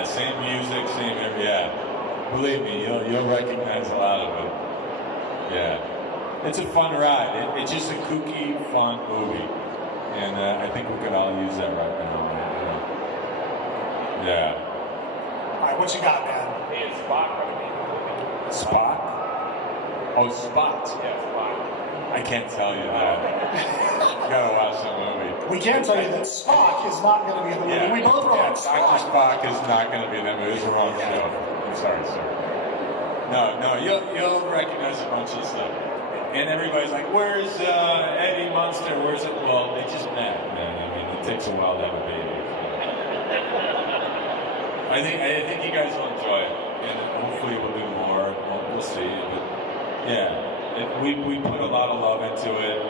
Yeah, same music, same every. Yeah, believe me, you'll recognize a lot of it. Yeah, it's a fun ride. It's just a kooky, fun movie, and I think we could all use that right now. Yeah. All right, what you got, man? Hey, it's Spock. Spock? Oh, Spot. Yeah, Spock. I can't tell you that. You gotta watch the movie. We can tell you that Spock is not going to be in the movie. Yeah. We both wrong. Dr. Spock is not going to be in that movie. It's the wrong show. I'm sorry, sir. No, you'll recognize a bunch of stuff. And everybody's like, where's Eddie Munster? Where's it? Well, they just met, man. I mean, it takes a while to have a baby. I think you guys will enjoy it, and hopefully we'll do more. We'll see. But yeah, we put a lot of love into it,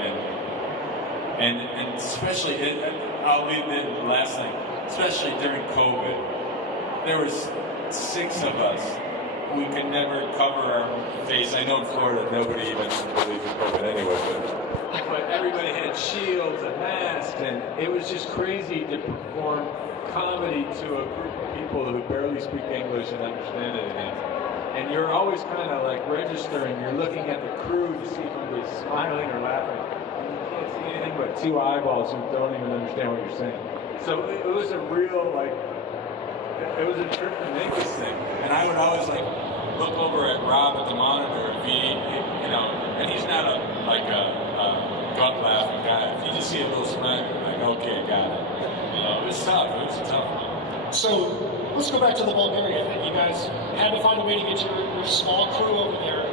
and especially I'll leave the last thing. Especially during COVID, there was 6 of us. We could never cover our face. I know in Florida nobody even believes in COVID anyway, but everybody had shields and masks, and it was just crazy to perform comedy to a group of people who barely speak English and understand anything. And you're always kind of like registering, you're looking at the crew to see if anybody's smiling or laughing. And you can't see anything but 2 eyeballs who don't even understand what you're saying. So it was a real, like, it was a trip to make this thing. And I would always like look over at Rob at the monitor if he, and he's not a gut laughing guy. If you just see a little smile, you're like, okay, got it. It was tough. It was a tough one. So let's go back to the Bulgaria thing. You guys had to find a way to get your small crew over there.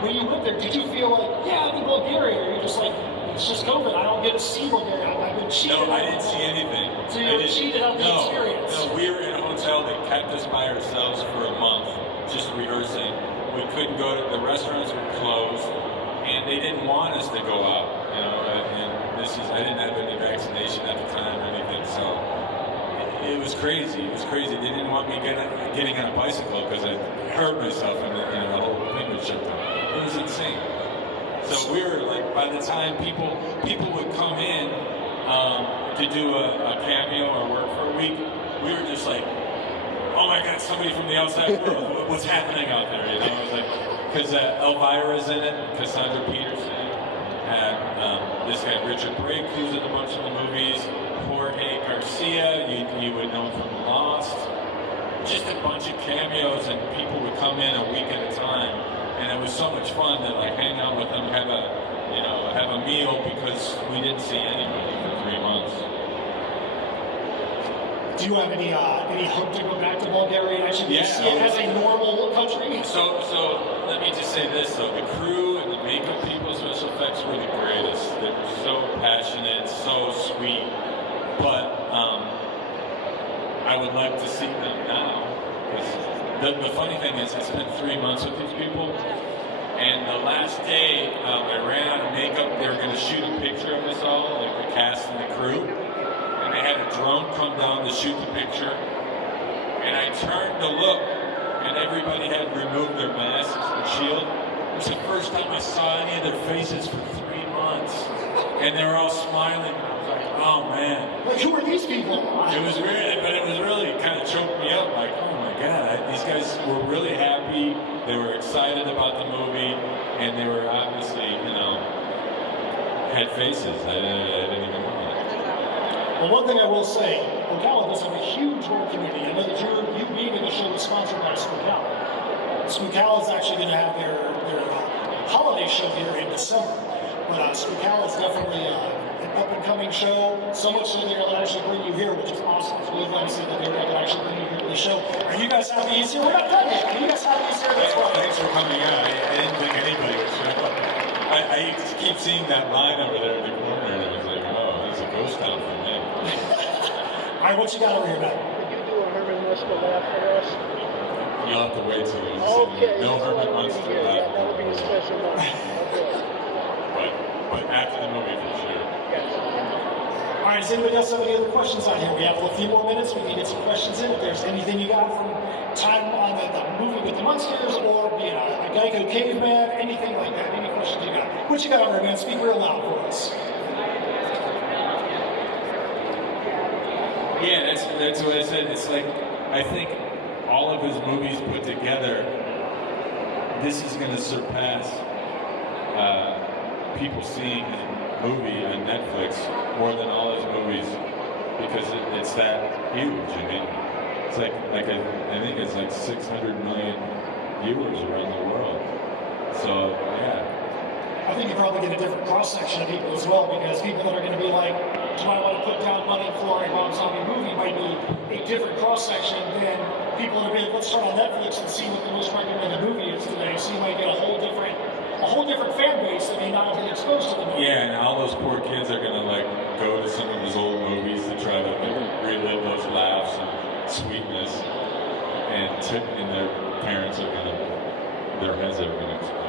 When you went there, did you feel like, yeah, I'm in Bulgaria? Or you're just like, it's just COVID. I don't get to see Bulgaria. I've been cheated. No, I didn't see anything. So you were cheated on the experience. No, we were in a hotel. They kept us by ourselves for a month, just rehearsing. We couldn't go to the restaurants were closed, and they didn't want us to go out. And I didn't have any vaccination at the time or anything, so it was crazy. It was crazy. They didn't want me getting on a bicycle because I hurt myself, and the whole thing was shut down. It was insane. So we were like, by the time people would come in to do a cameo or work for a week, we were just like, oh my God, somebody from the outside world, what's happening out there? It was like, because Elvira's in it, Cassandra Peterson, and this guy Richard Brake, who's in a bunch of the movies, Jorge Garcia, you would know from Lost, just a bunch of cameos, and people would come in a week at a time, and it was so much fun to like hang out with them, have a meal, because we didn't see anybody for 3 months. Do you have any hope to go back to Bulgaria and actually see it as a normal country? So let me just say this, though. The crew and the makeup people, special effects were the greatest. They were so passionate, so sweet. But I would like to see them now. The funny thing is, I spent 3 months with these people, and the last day I ran out of makeup. They were going to shoot a picture of us all, like the cast and the crew. And they had a drone come down to shoot the picture. And I turned to look, and everybody had removed their masks and shield. It was the first time I saw any of their faces for 3 months. And they were all smiling. I was like, oh man. Like, who are these people? It was really kind of choked me up. Like, oh my God, these guys were really happy. They were excited about the movie, and they were obviously, had faces. I didn't even know that. Well, one thing I will say, Ocala does have a huge nerd community. I know that you being in the show is sponsored by Ocala. Ocala is actually going to have their holiday show here in December. But Ocala is definitely an up-and-coming show. So much so they'll actually bring you here, which is awesome. It's really fun to see that they're going to actually bring you here to the show. Are you guys happy he's here? We're not done yet. Are you guys happy he's here? That's right. Thanks for coming out. I didn't think anybody would show up. I keep seeing that line over there in the corner, and I was like, oh, that's a ghost town for me. All right, what you got over here now? Could you do a Herman Munster laugh for us? You'll have to wait till you Okay. see. No Herman Munster laugh. Yeah, that would be a special moment. Okay. But after the movie, for sure. Yes. All right, does anybody else have any other questions on here? We have a few more minutes. We can get some questions in. If there's anything you got from time on the movie with the Munsters, or being a Geico caveman, anything like that, any questions you got? What you got over here, man? Speak real loud for us. Yeah, that's what I said. It's like I think all of his movies put together, this is going to surpass people seeing his movie on Netflix more than all his movies, because it's that huge. I mean, it's like I think it's like 600 million viewers around the world. So yeah. I think you probably get a different cross-section of people as well, because people that are going to be like, do I want to put down money for a Rob Zombie movie, might be a different cross-section than people that are like, let's start on Netflix and see what the most recommended movie is today. So you might get a whole different fan base that may not have been exposed to the movie. Yeah, and all those poor kids are going to like go to some of his old movies to try to relive those laughs and sweetness, and their parents are going to, their heads are going to explode.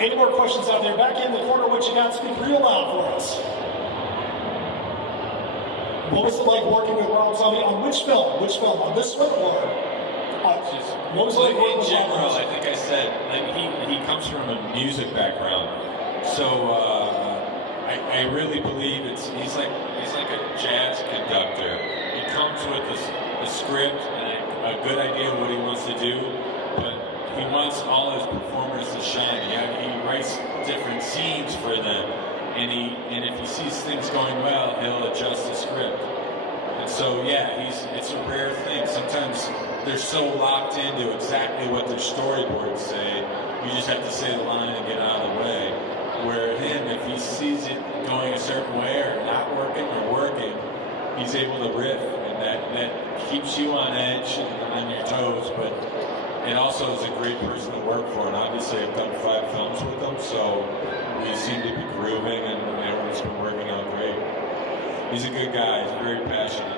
Any more questions out there? Back in the corner, what you got? Speak real loud for us. What was it like working with Rob Zombie on which film? Which film? On this one or? What was it like working in with general, Rob I think I said, like, he comes from a music background, so I really believe he's like a jazz conductor. He comes with a script and a good idea of what he wants to do, but he wants all his performers to shine. He writes different scenes for them, and if he sees things going well, he'll adjust the script. And so yeah, it's a rare thing. Sometimes they're so locked into exactly what their storyboards say, you just have to say the line and get out of the way. Where him, if he sees it going a certain way or not working or working, he's able to riff, and that keeps you on edge and on your toes, but it also is a great person to work for. And obviously I've done 5 films with him, so we seem to be grooving and everyone's been working out great. He's a good guy, he's very passionate.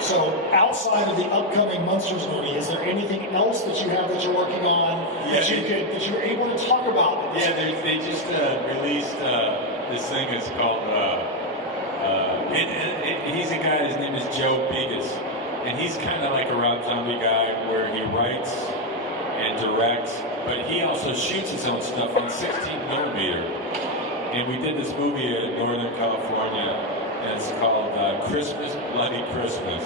So outside of the upcoming Munsters movie, is there anything else that you have that you're working on that you're able to talk about? Yeah, they just released this thing. It's called. He's a guy. His name is Joe Bigas, and he's kind of like a Rob Zombie guy, where he writes and directs, but he also shoots his own stuff on 16mm. And we did this movie in Northern California. And it's called Christmas, Bloody Christmas.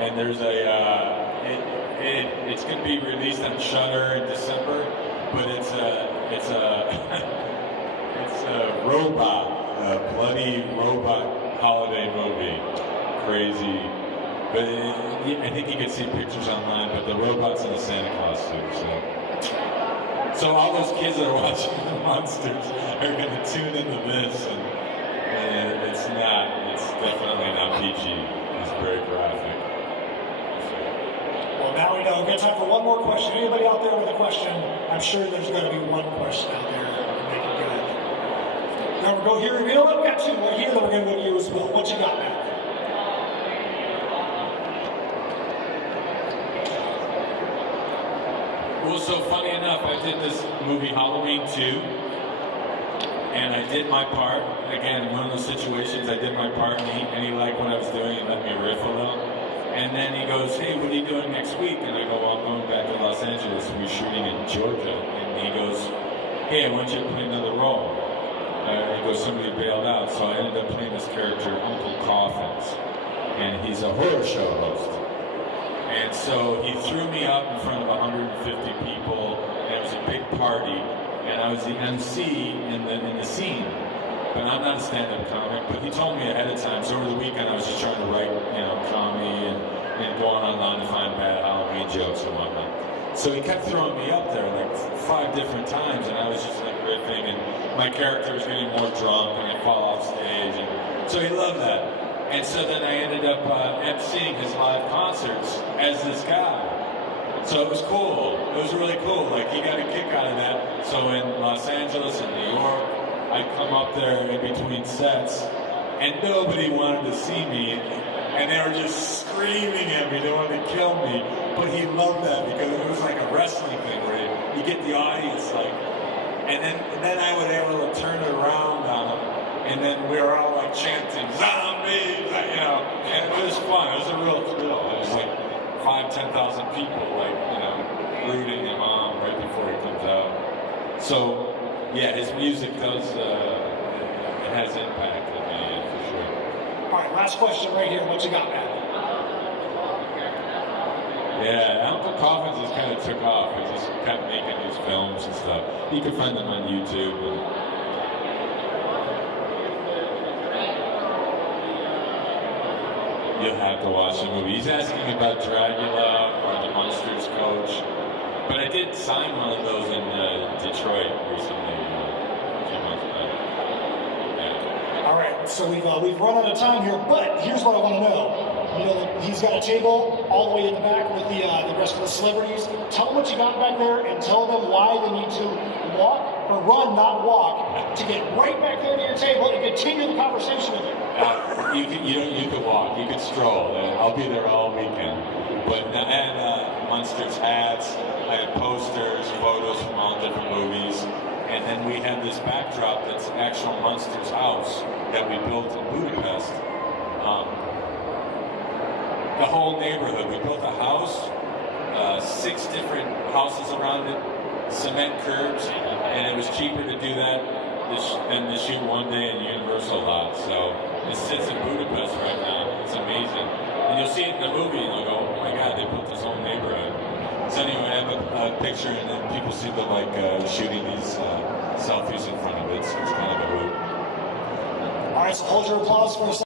And there's it's going to be released on Shudder in December, but it's a robot, a bloody robot holiday movie. Crazy. But I think you can see pictures online, but the robot's in a Santa Claus suit. So all those kids that are watching the Munsters are going to tune into this, and it's definitely not PG. It's very graphic. Well, now we know. We've got time for one more question. Anybody out there with a question? I'm sure there's going to be one question out there to make it good. Now we'll go here. You know what? We got 2 right here that we're going to go to you as well. What you got, Matt? Well, so funny enough, I did this movie Halloween 2. And I did my part. Again, one of those situations, I did my part, and he liked what I was doing and let me riff a little. And then he goes, hey, what are you doing next week? And I go, well, I'm going back to Los Angeles. We're shooting in Georgia. And he goes, hey, I want you to play another role. He goes, somebody bailed out. So I ended up playing this character, Uncle Coffins. And he's a horror show host. And so he threw me up in front of 150 people, and it was a big party. And I was the MC in the scene, but I'm not a stand-up comic. But he told me ahead of time. So over the weekend, I was just trying to write, comedy and going online to find bad Halloween jokes and whatnot. So he kept throwing me up there like 5 different times, and I was just like riffing, and my character was getting more drunk, and I'd fall off stage, and so he loved that. And so then I ended up MCing his live concerts as this guy. So it was cool. It was really cool. Like, he got a kick out of that. So in Los Angeles and New York, I'd come up there in between sets, and nobody wanted to see me, and they were just screaming at me. They wanted to kill me. But he loved that because it was like a wrestling thing where you get the audience like, and then I would be able to turn it around on them, and then we were all like chanting zombies, and it was fun. It was a real thrill. It was like 5,000-10,000 people, rooting him on right before he comes out. So, yeah, his music does, it has impacted me, for sure. All right, last question right here. What you got, Matt? Yeah, Uncle Coffins just kind of took off. He just kept making these films and stuff. You can find them on YouTube. You'll have to watch the movie. He's asking about Dracula or the Munsters coach. But I did sign one of those in Detroit recently. A few months back. Yeah. All right, so we've run out of time here, but here's what I want to know. You know, he's got a table all the way in the back with the rest of the celebrities. Tell them what you got back there and tell them why they need to walk or run, not walk, to get right back there to your table and continue the conversation with you. You could walk, you could stroll. I'll be there all weekend. But I had Munsters hats, I had posters, photos from all different movies, and then we had this backdrop that's actual Munsters house that we built in Budapest. The whole neighborhood. We built a house, 6 different houses around it, cement curbs, and it was cheaper to do that than to shoot one day in Universal lot. So it sits in Budapest right now. It's amazing. And you'll see it in the movie and you'll go, oh my God, they built this whole neighborhood. So anyway, I have a picture and then people seem to like shooting these selfies in front of it. So it's kind of a hoot. All right, so hold your applause for a second.